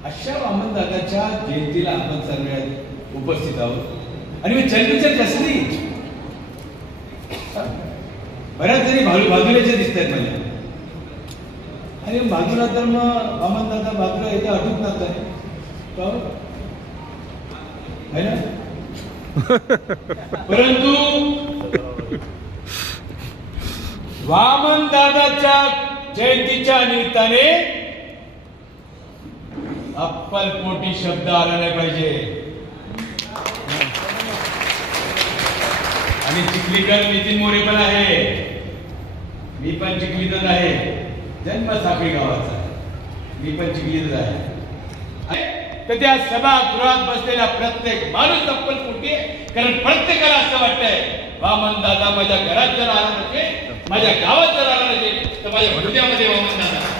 अशा वामनदादाच्या जयंतीला आपण सगळ्यात उपस्थित आहोत आणि मी चलबिचल कसली बऱ्याच जरी बाजूल्याचे दिसत आहेत मला आणि बाजूला तर मग वामनदादा बाजूला इथे अटूक नात आहे ना परंतु वामनदादाच्या जयंतीच्या निमित्ताने अप्पलपोटी शब्द आला नाही पाहिजे आणि चिखलीकर नितीन मोरे पण आहे मी पण चिखलीतच आहे जन्म साखळी गावाचा मी पण चिखलीतच आहे तर त्या सभागृहात बसलेला प्रत्येक माणूस अप्पलपोटी आहे कारण प्रत्येकाला असं वाटतंय वामनदादा माझ्या घरात जर आला नसेल माझ्या गावात जर आला नसेल तर माझ्या हृदयामध्ये वामनदादा